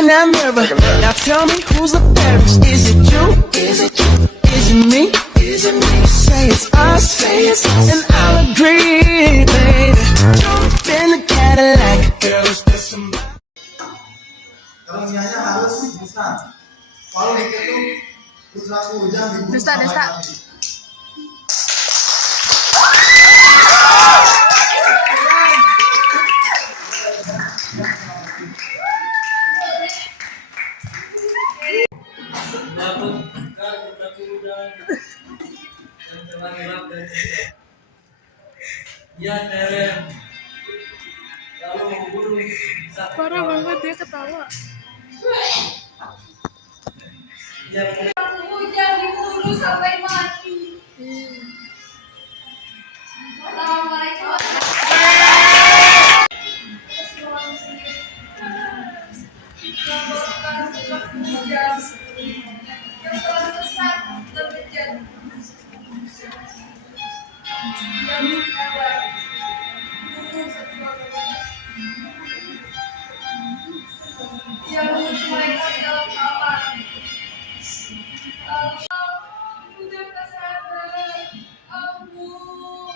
in that mirror. Now tell me who's the fairest? Is it you? Is it you? Is it me? Is it me? Say it's us, and I'll agree, baby. Jump in the Cadillac, girl, let's put some. Kalau niatnya harus bisa. Kalau itu putraku hujan di Dusta. Ya, Teren. Kalau mau bunuh, Parah banget dia ketawa. Hujan diburu sampai mati. Assalamualaikum. Yang telah sesat terkejar. Yang menawar. Yang menguji mereka di dalam kamar. Udah kesadaran, ampun.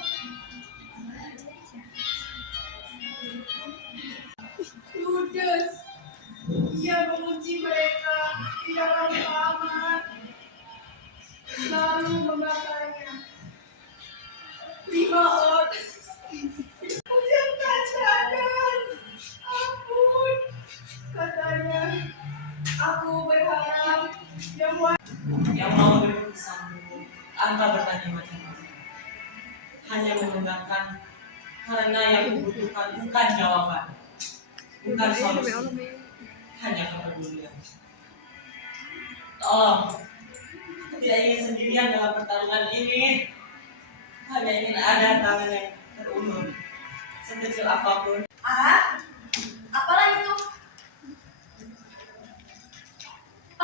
Ludes, ia mengunci mereka di dalam kamar, lalu membakarnya. 5 orang. Udah kesadaran, ampun. Katanya, aku berharap yang mau berpisahmu tanpa bertanya macam-macam, hanya menggunakan karena yang dibutuhkan bukan jawaban, bukan solusi, hanya kepedulian. Tolong, aku tidak ingin sendirian dalam pertarungan ini, hanya ingin ada tangan yang terulur, sekecil apapun. Apalah itu?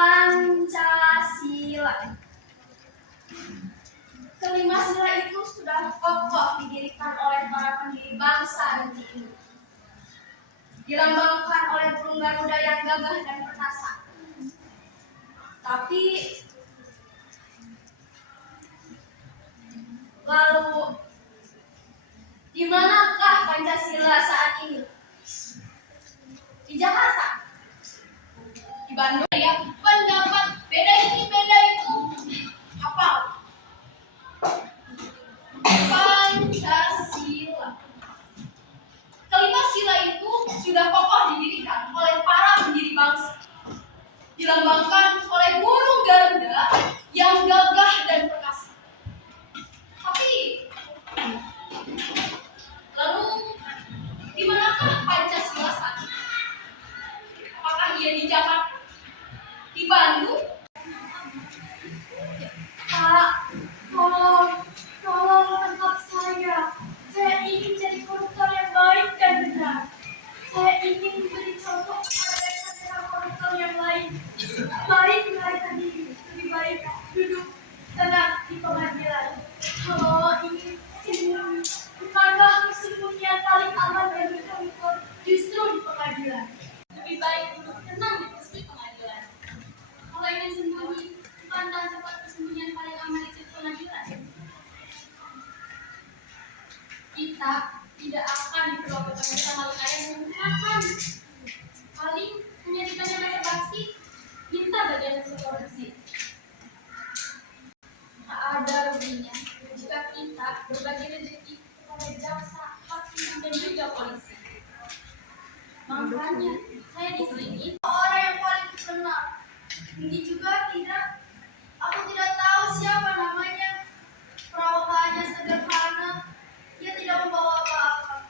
Pancasila. Kelima sila itu sudah kokoh didirikan oleh para pendiri bangsa negeri ini. Dilambangkan oleh burung Garuda yang gagah dan perkasa. Tapi lalu di manakah Pancasila saat ini? Di Jakarta? Di Bandung? Ya, pendapat beda itu apa? Pancasila. Kelima sila itu sudah kokoh didirikan oleh para pendiri bangsa. Dilambangkan oleh burung Garuda yang gagah dan perkasa. Tapi lalu di manakah Pancasila saat ini? Apakah ia di Jakarta? Di Bandung? Pak, tolong tangkap saya. Saya ingin jadi koruptor yang baik dan benar. Saya ingin memberi contoh kepada rekan-rekan koruptor yang lain. Mari mereka lebih baik duduk tenang di pengadilan. Kalau ingin sembunyi, bukankah persembunyian paling aman bagi koruptor justru di pengadilan? Lebih baik duduk tenang di kursi pengadilan. Kalau ingin sembunyi, bukankah tempat persembunyian paling aman itu pengadilan? Kita tidak akan diperlakukan sama yang menggunakan. Paling hanya ditanya basa-basi, minta bagian hasil korupsi. Tak ada ruginya jika kita berbagi rezeki kepada jaksa, hakim, dan juga polisi. Makanya saya di sini orang yang paling terkenal. Ini juga tidak. Aku tidak tahu siapa namanya. Perawakannya sederhana. Dia tidak membawa apa-apa.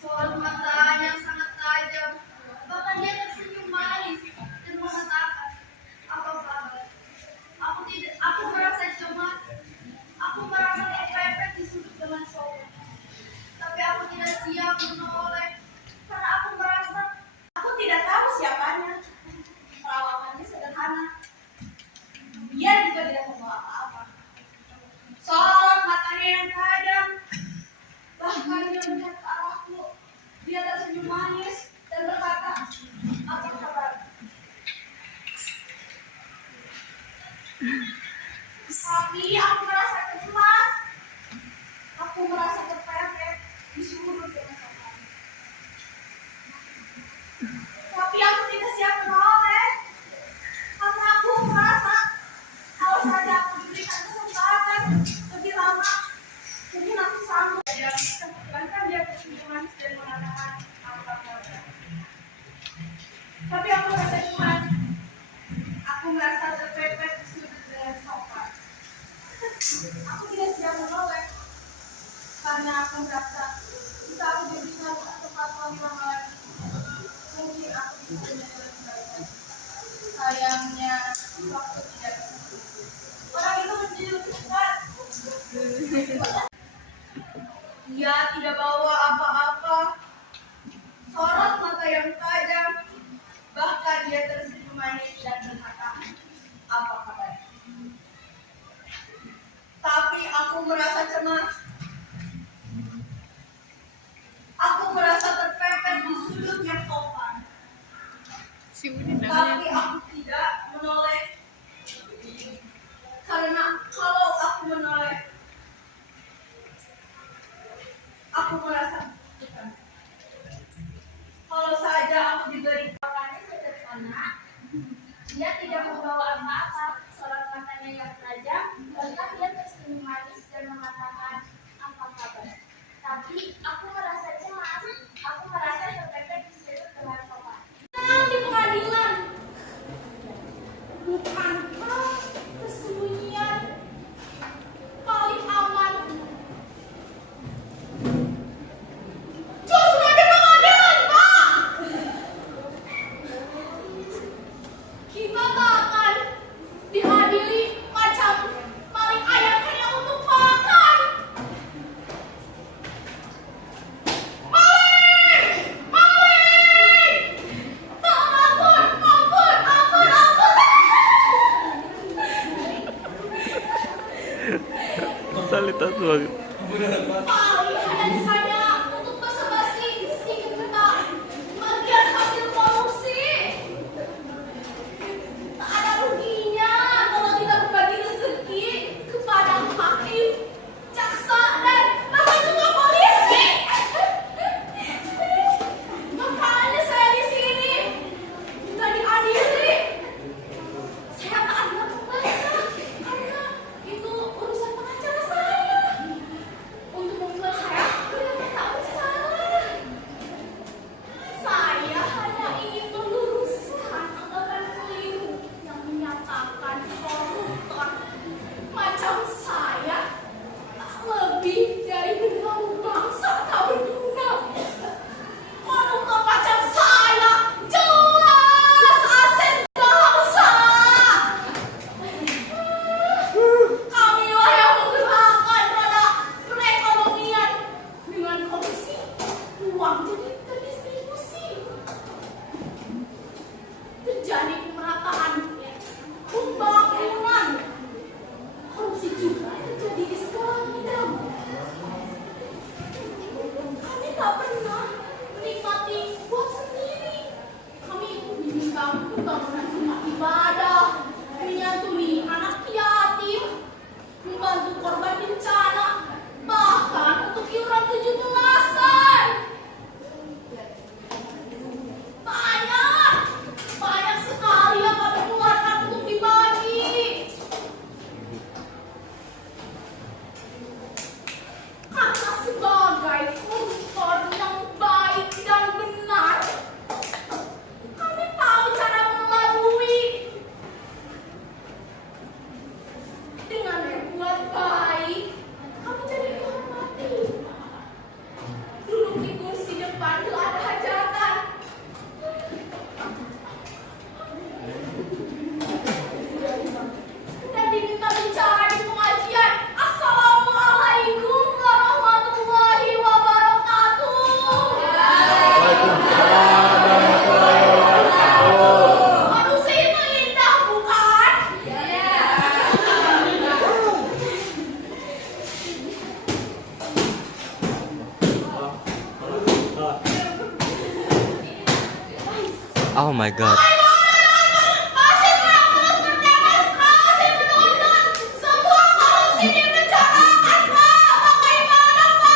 Sorot matanya sangat tajam. Bahkan dia tersenyum manis dan mengatakan, apa kabar? Aku merasa cemas. Aku merasa terpepet di sudut dengan soal. Tapi aku tidak siap menoleh karena aku merasa aku tidak tahu siapanya. Perawakannya sederhana. Dia juga tidak membawa apa-apa. Sorot matanya yang tajam. Bahkan dia melihat ke arahku. Dia tersenyum manis dan berkata, apa kabar? merasa terpepet disuruh dengan sopan. Tapi aku tidak siap menoleh. Karena aku merasa kalau saja aku diberikan kesempatan lebih lama, mungkin aku sanggup. Bahkan dia tersenyuman dan mengatakan apa-apa. Tapi aku merasa cemas. Aku merasa terpepet disuruh dengan sopan. Aku tidak siap menoleh. Karena aku merasa jika aku diberikan kesempatan lebih lama lagi, mungkin aku bisa menjadi lebih baik. Sayangnya waktu tidak bisa. Orang itu menjadi lebih cepat. Dia tidak bawa apa-apa. Sorot mata yang tajam. Bahkan dia tersenyum manis dan berkata, apa kabar? Tapi aku merasa cemas. Aku merasa terpepet di sudut yang sopan. Si Udin Tapi namanya. aku tidak menoleh. Karena kalau aku menoleh, aku merasa bukan. Kalau saja aku diberi makannya sederhana, dia tidak membawa apa-apa. Sorot matanya yang tajam, bahkan dia tersenyum manis dan mengatakan apa kabar. Tapi aku merasa cemas. Aku merasa terpepet di sudut dengan sopan. Di pengadilan, bukankah persembunyian paling aman? Sudah di pengadilan, Pak. Kita tak akan diadili macam paling ayam hanya untuk makan. Totalitas banget. Hanya untuk basa-basi sedikit bentar. Bagian hasil korupsi. Tak ada ruginya kalau kita berbagi rezeki kepada hakim, jaksa, dan bahkan juga polisi. Makanya saya di sini juga diadili. Saya tak ada pembantu karena itu urusan pengacara saya. Untuk membuat saya kelihatan tak bersalah. Saya hanya ingin meluruskan anggapan keliru yang menyatakan koruptor macam saya tak lebih dari benua bangsa tak berguna. Koruptor macam saya jelas aset bangsa. Kamilah yang menggerakkan pada perekonomian dengan korupsi, uang jadi terdistribusi. Terjadi pemerataan pembangunan. Korupsi juga terjadi di segala bidang. Kami tak pernah menikmati buat sendiri. Kami diminta pembangunan rumah ibadah, menyantuni anak yatim, membantu korban bencana, bahkan untuk iuran 17-an. Banyak sekali yang kami keluarkan untuk dibagi. Karena sebagai koruptor yang baik dan benar, kami tahu cara mengelabui. Dengan berbuat baik, kami jadi dihormati. Duduk di kursi depan telah ada hajatan. Dan diminta bicara di pengajian. Assalamualaikum warahmatullahi wabarakatuh. Manusia itu indah, bukan? Oh my god. Masih terus berdemonstrasi menuntut semua korupsi dipenjarakan, Pak. Bagaimana, Pak?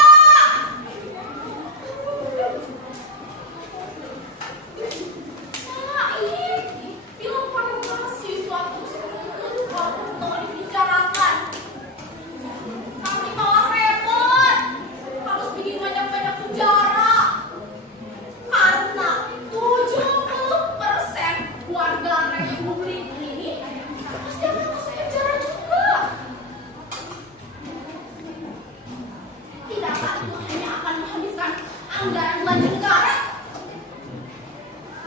anggaran belanja negara.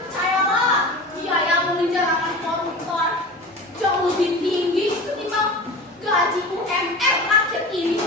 Percayalah, biaya yang menjarakan koruptor jauh lebih tinggi ketimbang gaji UMR rakyat ini.